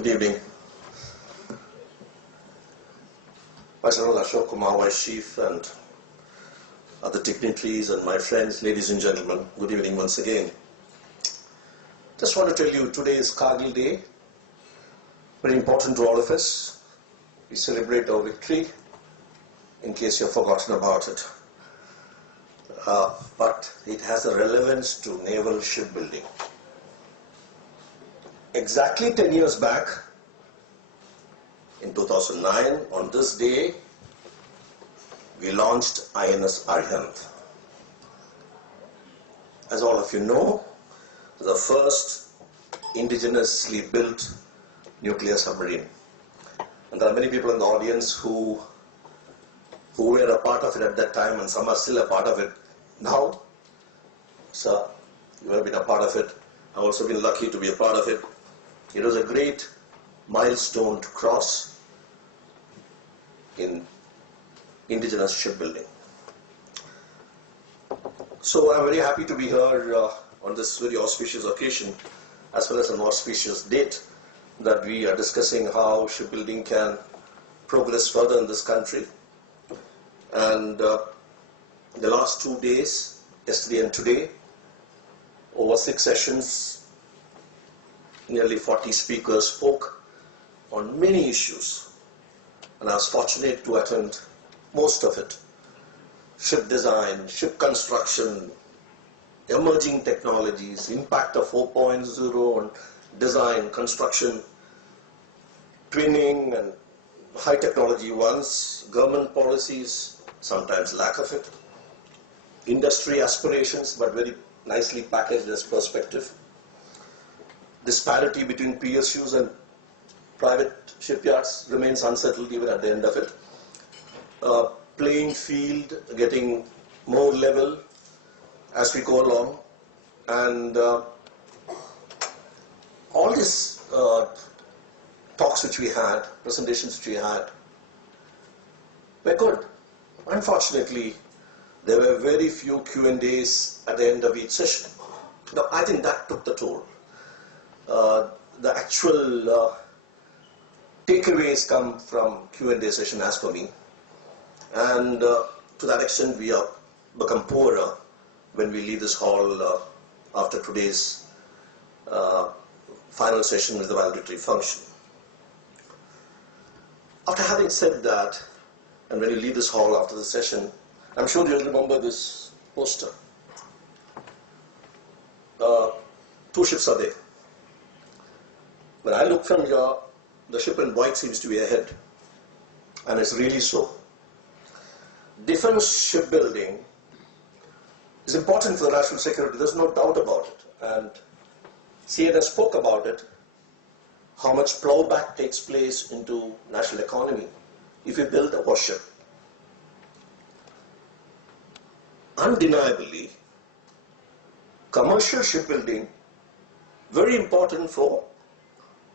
Good evening. Vice Admiral Ashok Kumar, Vice Chief, and other dignitaries and my friends, ladies and gentlemen, good evening once again. Just want to tell you, today is Kargil Day, very important to all of us. We celebrate our victory, in case you've forgotten about it. But it has a relevance to naval shipbuilding. Exactly 10 years back, in 2009, on this day, we launched INS Arihant. As all of you know, the first indigenously built nuclear submarine. And there are many people in the audience who were a part of it at that time, and some are still a part of it now. Sir, you have been a part of it. I've also been lucky to be a part of it. It was a great milestone to cross in indigenous shipbuilding. So I'm very happy to be here on this very auspicious occasion, as well as an auspicious date that we are discussing how shipbuilding can progress further in this country. And the last 2 days, yesterday and today, over 6 sessions, nearly 40 speakers spoke on many issues, and I was fortunate to attend most of it. Ship design, ship construction, emerging technologies, impact of 4.0 on design, construction, twinning and high technology ones, government policies, sometimes lack of it, industry aspirations, but very nicely packaged as perspective, disparity between PSUs and private shipyards remains unsettled even at the end of it. Playing field getting more level as we go along, and all these talks which we had, presentations which we had, were good. Unfortunately, there were very few Q&As at the end of each session. Now, I think that took the toll. The actual takeaways come from Q&A session as per me, and to that extent we are become poorer when we leave this hall after today's final session with the valedictory function. After having said that, and when you leave this hall after the session, I'm sure you'll remember this poster. 2 ships are there. When I look from here, the ship in white seems to be ahead, and it's really so. Defense shipbuilding is important for the national security, there's no doubt about it, and CNN spoke about it, how much plowback takes place into national economy if you build a warship. Undeniably, commercial shipbuilding, very important for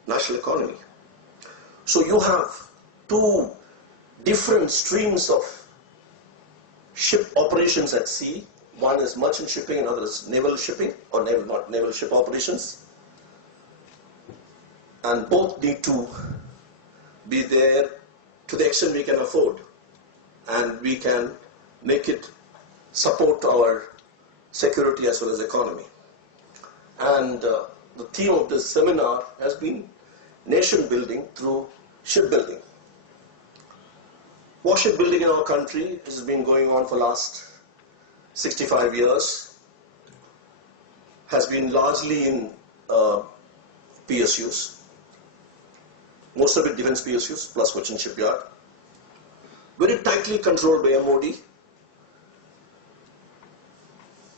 national economy. So you have 2 different streams of ship operations at sea. One is merchant shipping, another is naval shipping, or naval ship operations. And both need to be there to the extent we can afford, and we can make it support our security as well as economy. And the theme of this seminar has been nation building through shipbuilding. Warship building in our country has been going on for the last 65 years, has been largely in PSUs, most of it defense PSUs plus Cochin Shipyard, very tightly controlled by MOD,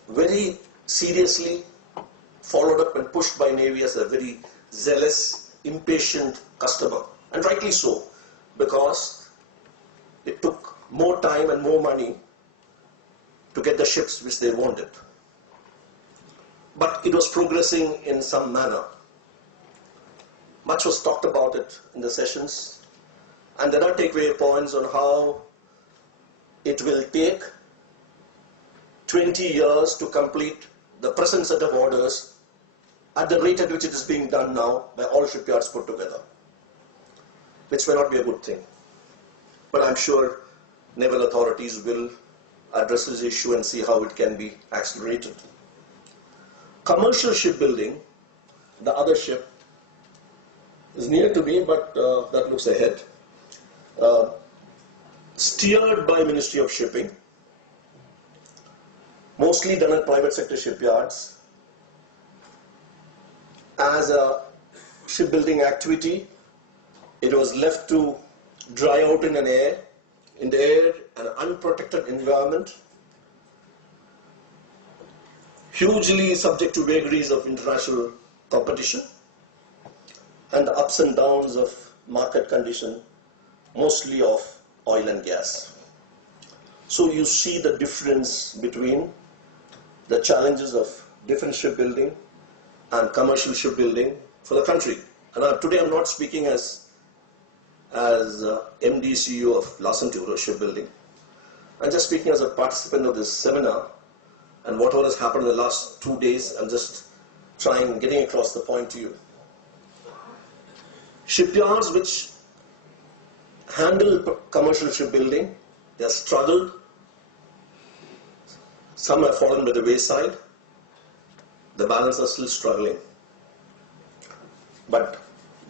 very seriously followed up and pushed by Navy as a very zealous, impatient customer, and rightly so, because it took more time and more money to get the ships which they wanted. But it was progressing in some manner. Much was talked about it in the sessions, and there are takeaway points on how it will take 20 years to complete the present set of orders at the rate at which it is being done now by all shipyards put together. which may not be a good thing. But I'm sure naval authorities will address this issue and see how it can be accelerated. Commercial shipbuilding, the other ship, is near to me, but that looks ahead. Steered by Ministry of Shipping, mostly done at private sector shipyards. As a shipbuilding activity, it was left to dry out in the air, an unprotected environment, hugely subject to vagaries of international competition and the ups and downs of market condition, mostly of oil and gas. So you see the difference between the challenges of defense shipbuilding and commercial shipbuilding for the country. And today I'm not speaking as MD CEO of L&T Shipbuilding. I'm just speaking as a participant of this seminar, and whatever has happened in the last 2 days, I'm just getting across the point to you. Shipyards which handle commercial shipbuilding, they have struggled. Some have fallen by the wayside. The balance are still struggling. But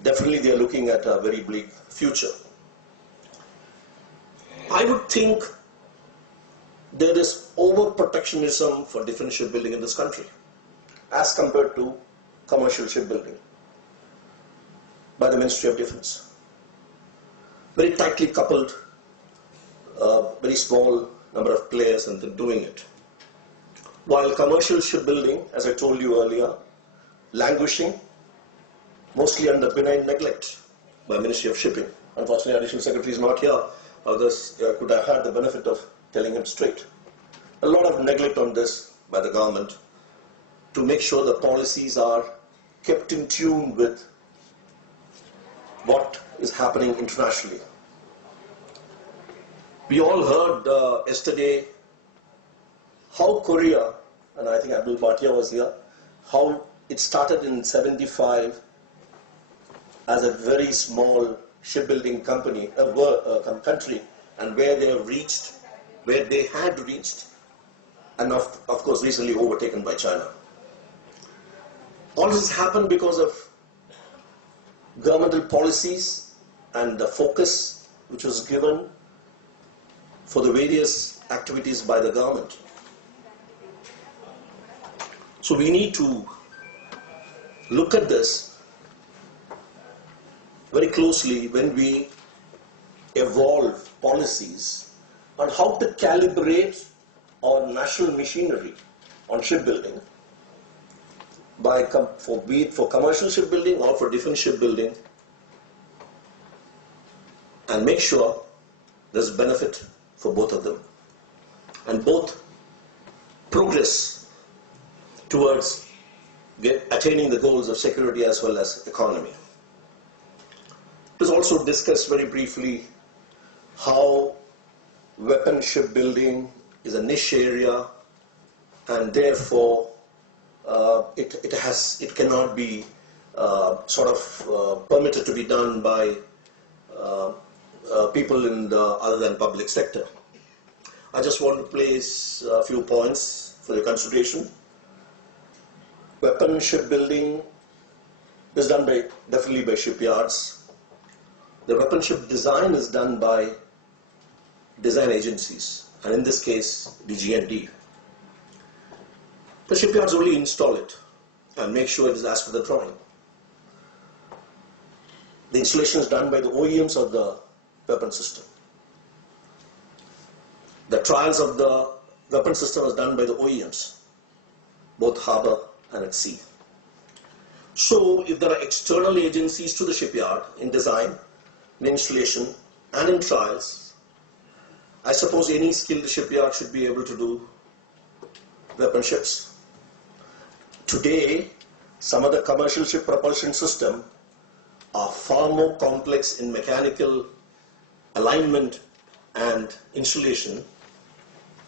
definitely they are looking at a very bleak future. I would think there is over-protectionism for defense shipbuilding in this country as compared to commercial shipbuilding by the Ministry of Defense. Very tightly coupled, very small number of players and they're doing it. While commercial shipbuilding, as I told you earlier, languishing, mostly under benign neglect by Ministry of Shipping. Unfortunately, Additional Secretary is not here, others could have had the benefit of telling him straight. A lot of neglect on this by the government to make sure the policies are kept in tune with what is happening internationally. We all heard yesterday how Korea, and I think Abdul Bhatia was here, how it started in '75 as a very small shipbuilding company, country, and where they have reached, where they had reached, and of course recently overtaken by China. All this happened because of governmental policies and the focus which was given for the various activities by the government. So we need to look at this very closely when we evolve policies on how to calibrate our national machinery on shipbuilding, be it for commercial shipbuilding or for defense shipbuilding, and make sure there's benefit for both of them and both progress towards attaining the goals of security as well as economy. It was also discussed very briefly how weapon shipbuilding is a niche area and therefore it cannot be permitted to be done by people in the other than public sector. I just want to place a few points for your consideration. Weapon shipbuilding is done definitely by shipyards. The weapon ship design is done by design agencies, and in this case, DG&D. The shipyards only install it and make sure it is as per the drawing. The installation is done by the OEMs of the weapon system. The trials of the weapon system is done by the OEMs, both harbour and at sea. So if there are external agencies to the shipyard in design, in installation and in trials, I suppose any skilled shipyard should be able to do weapon ships. Today, some of the commercial ship propulsion systems are far more complex in mechanical alignment and installation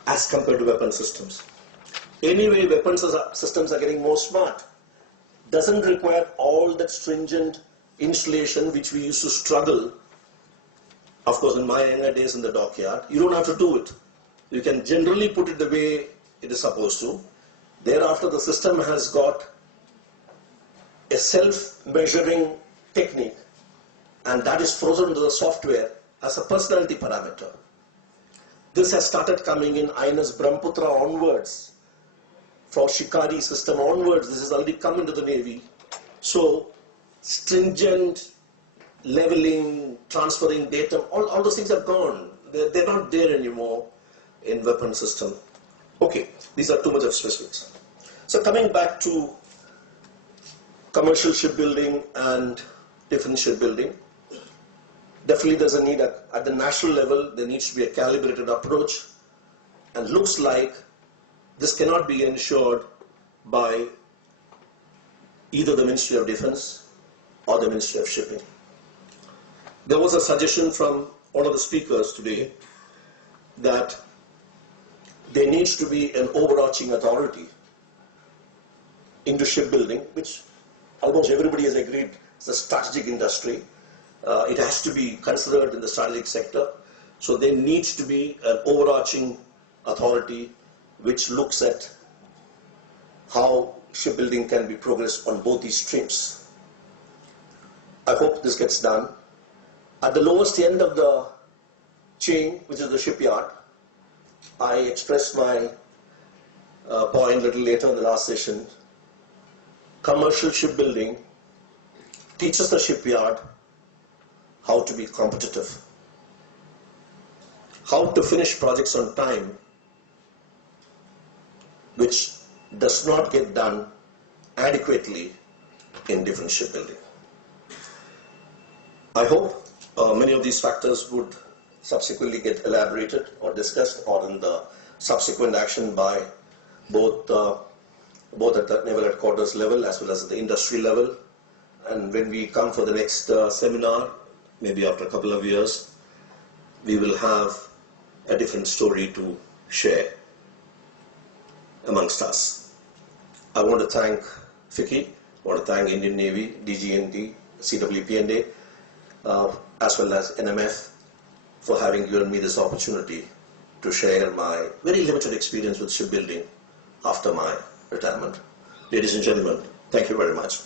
as compared to weapon systems. Anyway, weapon systems are getting more smart. Doesn't require all that stringent installation which we used to struggle Of course, in my younger days in the dockyard, you don't have to do it. You can generally put it the way it is supposed to. Thereafter, the system has got a self-measuring technique, and that is frozen into the software as a personality parameter. This has started coming in INS Brahmaputra onwards. For Shikari system onwards, this has already come into the Navy. So, stringent leveling, transferring data, all those things are gone. They're not there anymore in weapon system. Okay, these are too much of specifics. So coming back to commercial shipbuilding and defense shipbuilding, definitely there's a need at the national level. There needs to be a calibrated approach, and looks like this cannot be ensured by either the Ministry of Defense or the Ministry of Shipping. There was a suggestion from one of the speakers today that there needs to be an overarching authority into shipbuilding, which almost everybody has agreed is a strategic industry. It has to be considered in the strategic sector. So there needs to be an overarching authority which looks at how shipbuilding can be progressed on both these streams. I hope this gets done. At the lowest end of the chain, which is the shipyard, I expressed my point a little later in the last session. Commercial shipbuilding teaches the shipyard how to be competitive, how to finish projects on time, which does not get done adequately in defense shipbuilding. I hope many of these factors would subsequently get elaborated or discussed, or in the subsequent action by both at the naval headquarters level as well as at the industry level. And when we come for the next seminar, maybe after a couple of years, we will have a different story to share amongst us. I want to thank FICCI, I want to thank Indian Navy, DGNT, CWPNA, as well as NMF for having given me this opportunity to share my very limited experience with shipbuilding after my retirement. Ladies and gentlemen, thank you very much.